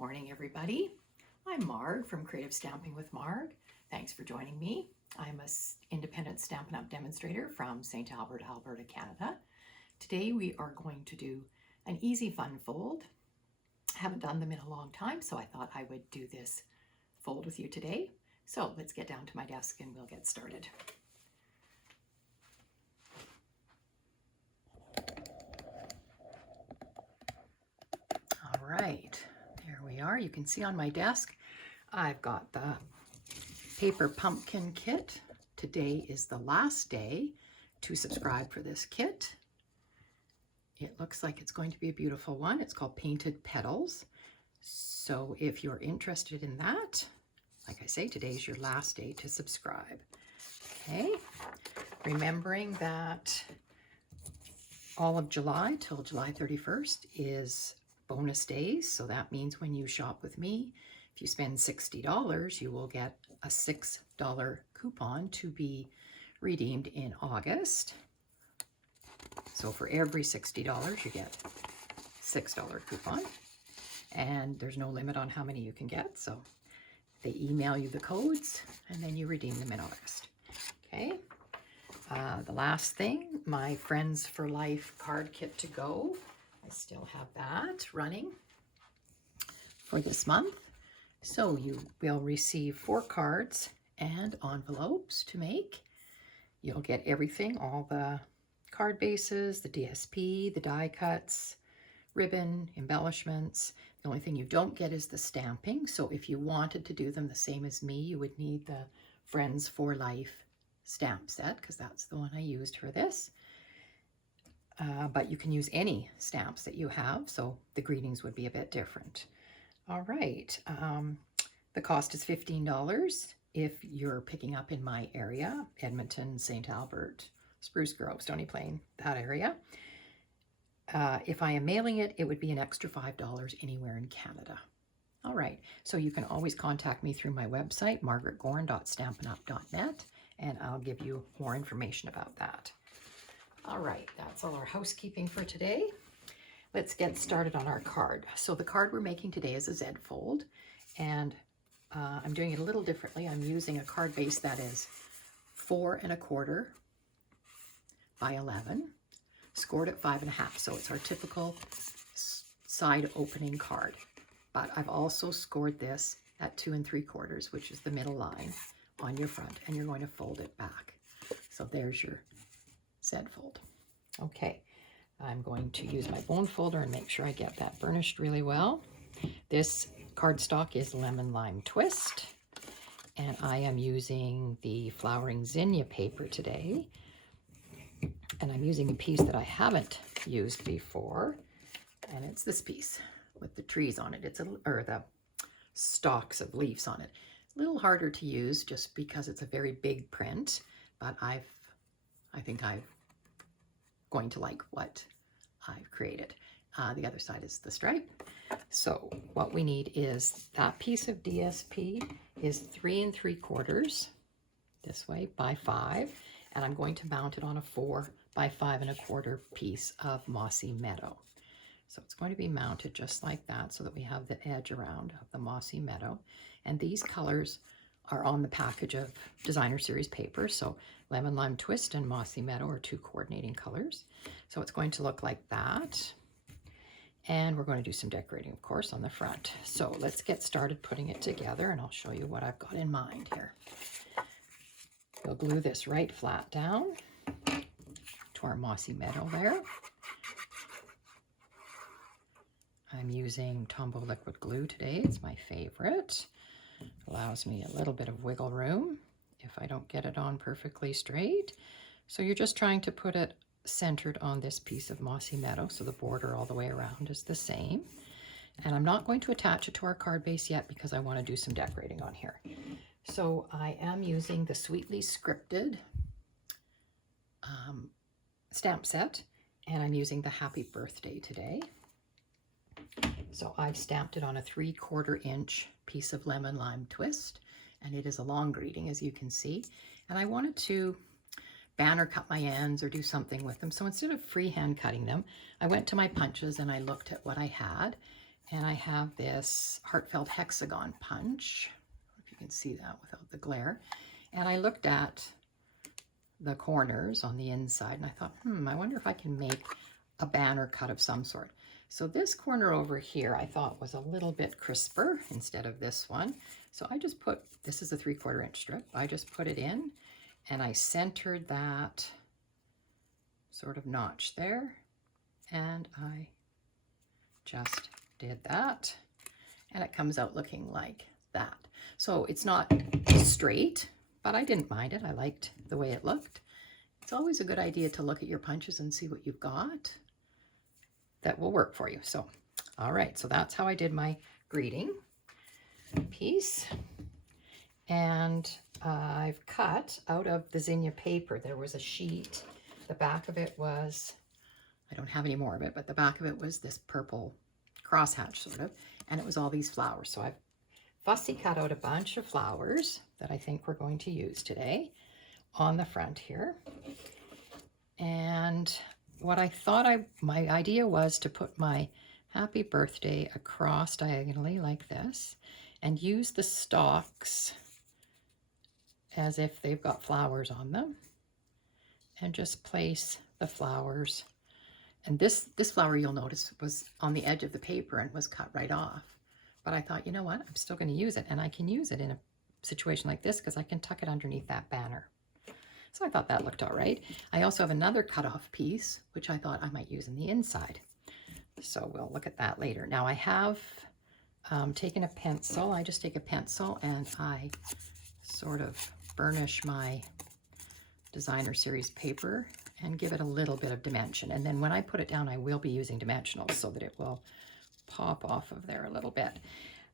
morning, everybody. I'm Marg from Creative Stamping with Marg. Thanks for joining me. I'm an independent Stampin' Up! Demonstrator from St. Albert, Alberta, Canada. Today we are going to do an easy fun fold. I haven't done them in a long time, so I thought I would do this fold with you today. So let's get down to my desk and we'll get started. All right, there we are. You can see on my desk, I've got the paper pumpkin kit. Today is the last day to subscribe for this kit. It looks like it's going to be a beautiful one. It's called Painted Petals. So if you're interested in that, like I say, today's your last day to subscribe. Okay, remembering that all of July till July 31st is bonus days. So that means when you shop with me, if you spend $60, you will get a $6 coupon to be redeemed in August. So for every $60, you get $6 coupon. And there's no limit on how many you can get. So they email you the codes and then you redeem them in August. Okay. The last thing, my Friends for Life card kit to go. I still have that running for this month. So you will receive 4 cards and envelopes to make. You'll get everything, all the card bases, the DSP, the die cuts, ribbon, embellishments. The only thing you don't get is the stamping. So if you wanted to do them the same as me, you would need the Friends for Life stamp set, because that's the one I used for this. But you can use any stamps that you have, so the greetings would be a bit different. All right, the cost is $15 if you're picking up in my area, Edmonton, St. Albert, Spruce Grove, Stony Plain, that area. If I am mailing it, it would be an extra $5 anywhere in Canada. All right, so you can always contact me through my website, margaretgorn.stampinup.net, and I'll give you more information about that. All right, that's all our housekeeping for today. Let's get started on our card. So the card we're making today is a Z fold, and I'm doing it a little differently. I'm using a card base that is 4 1/4 by 11, scored at 5 1/2. So it's our typical side opening card. But I've also scored this at 2 3/4, which is the middle line on your front, and you're going to fold it back. So there's your Z fold. Okay, I'm going to use my bone folder and make sure I get that burnished really well. This cardstock is Lemon Lime Twist, and I am using the Flowering Zinnia paper today. And I'm using a piece that I haven't used before, and it's this piece with the trees on it. Or the stalks of leaves on it. A little harder to use just because it's a very big print, but I think I'm going to like what I've created. The other side is the stripe. So what we need is that piece of DSP is 3 3/4 this way by 5, and I'm going to mount it on a 4 by 5 1/4 piece of Mossy Meadow. So it's going to be mounted just like that so that we have the edge around of the Mossy Meadow. And these colors are on the package of Designer Series paper. So Lemon Lime Twist and Mossy Meadow are 2 coordinating colors. So it's going to look like that. And we're going to do some decorating, of course, on the front. So let's get started putting it together, and I'll show you what I've got in mind here. We'll glue this right flat down to our Mossy Meadow there. I'm using Tombow liquid glue today. It's my favorite. Allows me a little bit of wiggle room if I don't get it on perfectly straight. So you're just trying to put it centered on this piece of Mossy Meadow, so the border all the way around is the same. And I'm not going to attach it to our card base yet because I want to do some decorating on here. So I am using the Sweetly Scripted stamp set, and I'm using the Happy Birthday today. So I've stamped it on a 3/4 inch piece of Lemon Lime Twist, and it is a long greeting, as you can see. And I wanted to banner cut my ends or do something with them. So instead of freehand cutting them, I went to my punches and I looked at what I had, And I have this heartfelt hexagon punch. I don't know if you can see that without the glare. And I looked at the corners on the inside and I thought, I wonder if I can make a banner cut of some sort. So this corner over here I thought was a little bit crisper instead of this one. So I just put, this is a 3/4 inch strip, I just put it in and I centered that sort of notch there, and I just did that, and it comes out looking like that. So it's not straight, but I didn't mind it. I liked the way it looked. It's always a good idea to look at your punches and see what you've got that will work for you. So, all right, so that's how I did my greeting piece. And I've cut out of the zinnia paper, there was a sheet. The back of it was, I don't have any more of it, but the back of it was this purple crosshatch sort of, and it was all these flowers. So I've fussy cut out a bunch of flowers that I think we're going to use today on the front here. And what I thought my idea was to put my happy birthday across diagonally like this and use the stalks as if they've got flowers on them, and just place the flowers. And this flower, you'll notice, was on the edge of the paper and was cut right off. But I thought, you know what, I'm still going to use it, and I can use it in a situation like this because I can tuck it underneath that banner. So I thought that looked all right. I also have another cut-off piece, which I thought I might use in the inside. So we'll look at that later. Now I have taken a pencil. I just take a pencil and I sort of burnish my designer series paper and give it a little bit of dimension. And then when I put it down, I will be using dimensionals so that it will pop off of there a little bit.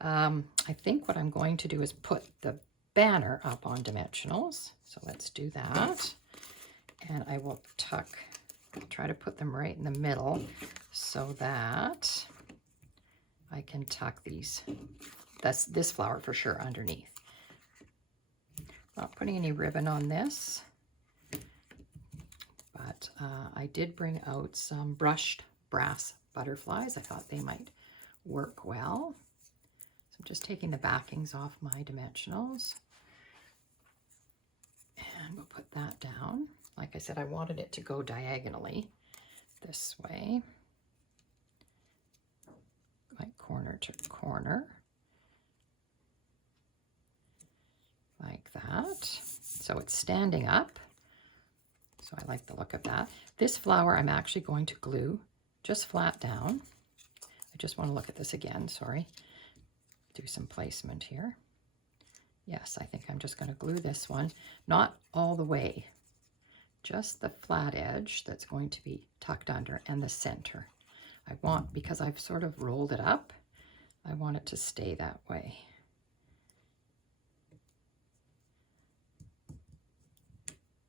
I think what I'm going to do is put the banner up on dimensionals. So let's do that. And I will try to put them right in the middle so that I can tuck this flower for sure underneath. Not putting any ribbon on this, but I did bring out some brushed brass butterflies. I thought they might work well. So I'm just taking the backings off my dimensionals. And we'll put that down. Like I said, I wanted it to go diagonally this way, like corner to corner, like that. So it's standing up. So I like the look of that. This flower I'm actually going to glue just flat down. I just want to look at this again, sorry. Do some placement here. Yes, I think I'm just going to glue this one, not all the way, just the flat edge that's going to be tucked under and the center. I want, because I've sort of rolled it up, I want it to stay that way.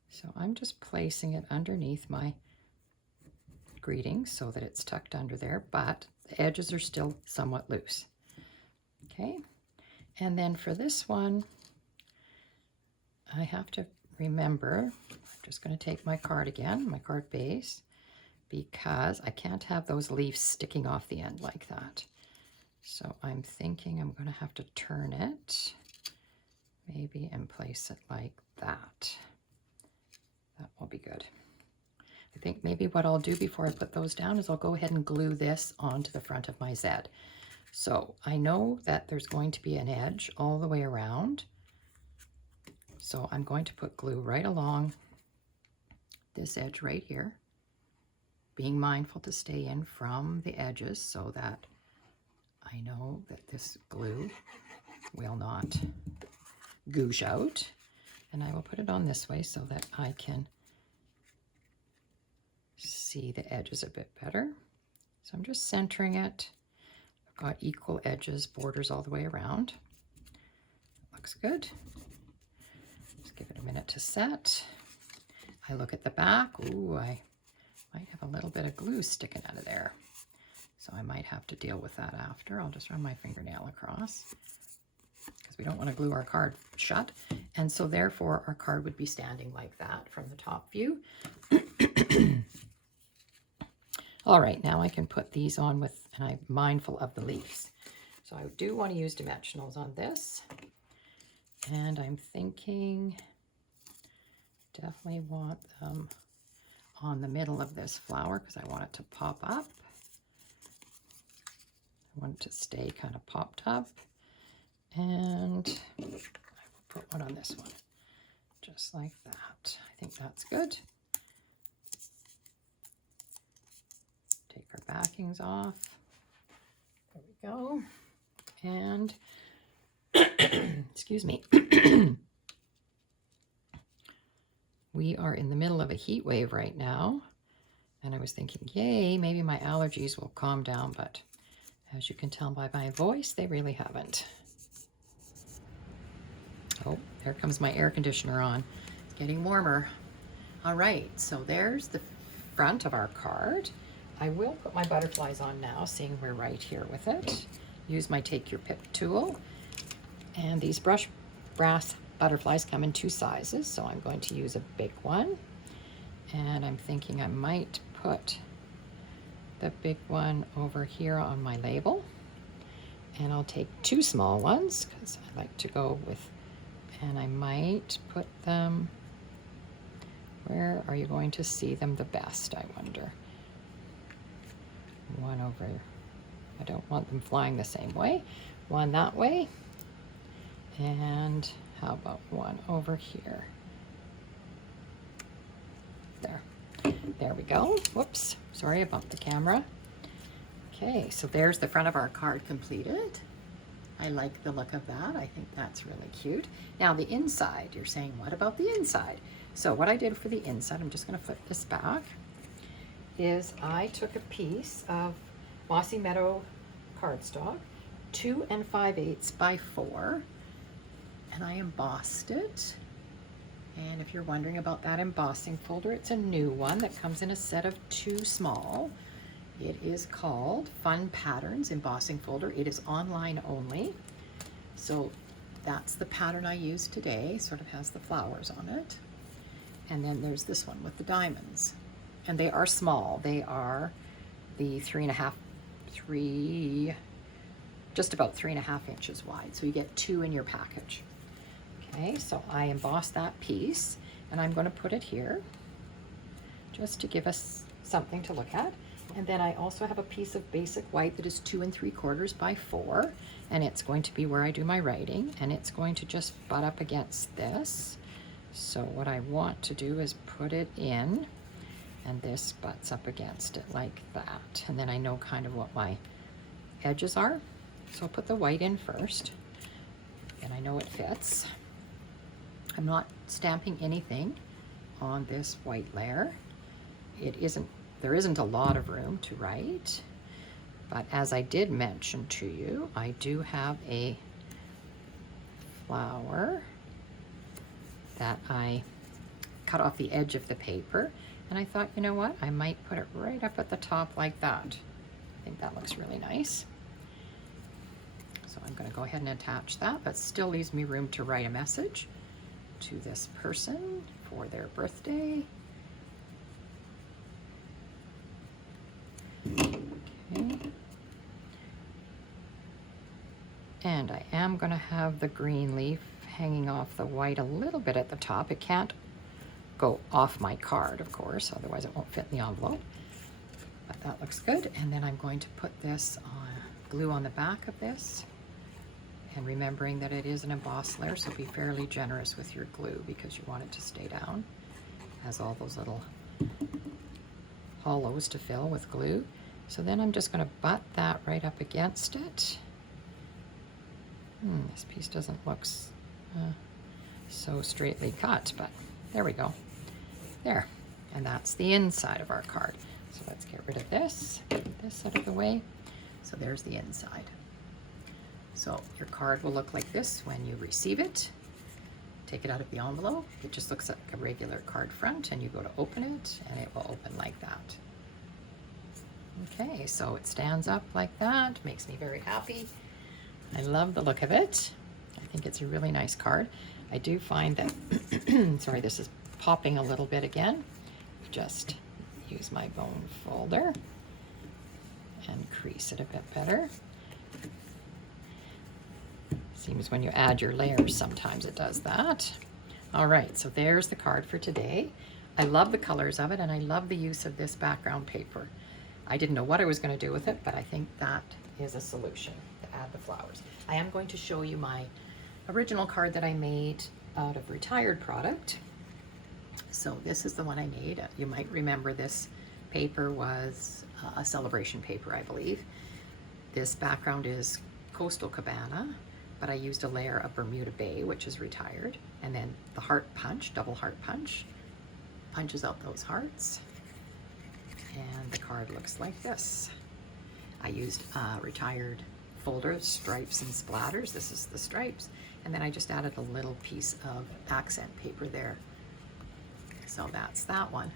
So I'm just placing it underneath my greeting so that it's tucked under there, but the edges are still somewhat loose. Okay, and then for this one, I have to remember, I'm just going to take my card again, my card base, because I can't have those leaves sticking off the end like that. So I'm thinking I'm going to have to turn it, maybe, and place it like that. That will be good. I think maybe what I'll do before I put those down is I'll go ahead and glue this onto the front of my Z. So I know that there's going to be an edge all the way around. So I'm going to put glue right along this edge right here, being mindful to stay in from the edges so that I know that this glue will not goosh out. And I will put it on this way so that I can see the edges a bit better. So I'm just centering it. I've got equal edges, borders all the way around. Looks good. Just give it a minute to set. I look at the back. Ooh, I might have a little bit of glue sticking out of there. So I might have to deal with that after. I'll just run my fingernail across because we don't want to glue our card shut. And so therefore our card would be standing like that from the top view. All right, now I can put these on with, and I'm mindful of the leaves. So I do want to use dimensionals on this. And I'm thinking, definitely want them on the middle of this flower because I want it to pop up. I want it to stay kind of popped up. And I will put one on this one, just like that. I think that's good. Take our backings off. There we go. And, excuse me. We are in the middle of a heat wave right now. And I was thinking, yay, maybe my allergies will calm down, but as you can tell by my voice, they really haven't. Oh, there comes my air conditioner on. It's getting warmer. All right, so there's the front of our card. I will put my butterflies on now, seeing we're right here with it. Use my Take Your Pick tool. And these brush brass butterflies come in 2 sizes, so I'm going to use a big one. And I'm thinking I might put the big one over here on my label. And I'll take 2 small ones because I like to go with, and I might put them, where are you going to see them the best, I wonder? One over, I don't want them flying the same way. One that way. And how about one over here? There we go. Whoops, sorry, I bumped the camera. Okay, so there's the front of our card completed. I like the look of that. I think that's really cute. Now the inside, you're saying, what about the inside? So what I did for the inside, I'm just gonna flip this back, is I took a piece of Mossy Meadow cardstock, 2 5/8 by 4, and I embossed it. And if you're wondering about that embossing folder, it's a new one that comes in a set of 2 small. It is called Fun Patterns Embossing Folder. It is online only. So that's the pattern I used today. Sort of has the flowers on it. And then there's this one with the diamonds. And they are small. They are the 3, just about 3.5 inches wide. So you get 2 in your package. Okay, so I embossed that piece and I'm going to put it here just to give us something to look at. And then I also have a piece of basic white that is 2 3/4 by 4, and it's going to be where I do my writing, and it's going to just butt up against this. So what I want to do is put it in, and this butts up against it like that. And then I know kind of what my edges are. So I'll put the white in first, and I know it fits. I'm not stamping anything on this white layer. There isn't a lot of room to write, but as I did mention to you, I do have a flower that I cut off the edge of the paper, and I thought, you know what, I might put it right up at the top like that. I think that looks really nice. So I'm going to go ahead and attach that, but still leaves me room to write a message to this person for their birthday. Okay. And I am going to have the green leaf hanging off the white a little bit at the top. It can't go off my card, of course, otherwise it won't fit in the envelope. But that looks good. And then I'm going to put this on, glue on the back of this. And remembering that it is an embossed layer, so be fairly generous with your glue because you want it to stay down. It has all those little hollows to fill with glue. So then I'm just going to butt that right up against it. This piece doesn't look so straightly cut, but there we go. There, and that's the inside of our card. So let's get rid of this, get this out of the way. So there's the inside. So your card will look like this when you receive it. Take it out of the envelope. It just looks like a regular card front, and you go to open it and it will open like that. Okay, so it stands up like that, makes me very happy. I love the look of it. I think it's a really nice card. I do find that, sorry, this is popping a little bit again. Just use my bone folder. and crease it a bit better. Seems when you add your layers, sometimes it does that. All right, so there's the card for today. I love the colors of it, and I love the use of this background paper. I didn't know what I was going to do with it, but I think that is a solution to add the flowers. I am going to show you my original card that I made out of retired product. So this is the one I made. You might remember this paper was a celebration paper, I believe. This background is Coastal Cabana, but I used a layer of Bermuda Bay, which is retired, and then the heart punch, double heart punch, punches out those hearts, and the card looks like this. I used retired folder, stripes and splatters. This is the stripes, and then I just added a little piece of accent paper there. So that's that one,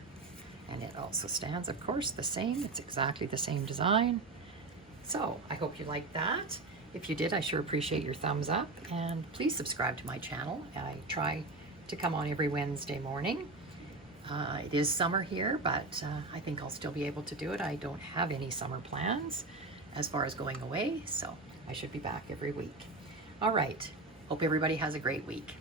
and it also stands, of course, the same. It's exactly the same design. So I hope you liked that. If you did, I sure appreciate your thumbs up, and please subscribe to my channel. I try to come on every Wednesday morning. It is summer here, but I think I'll still be able to do it. I don't have any summer plans as far as going away, so I should be back every week. All right, hope everybody has a great week.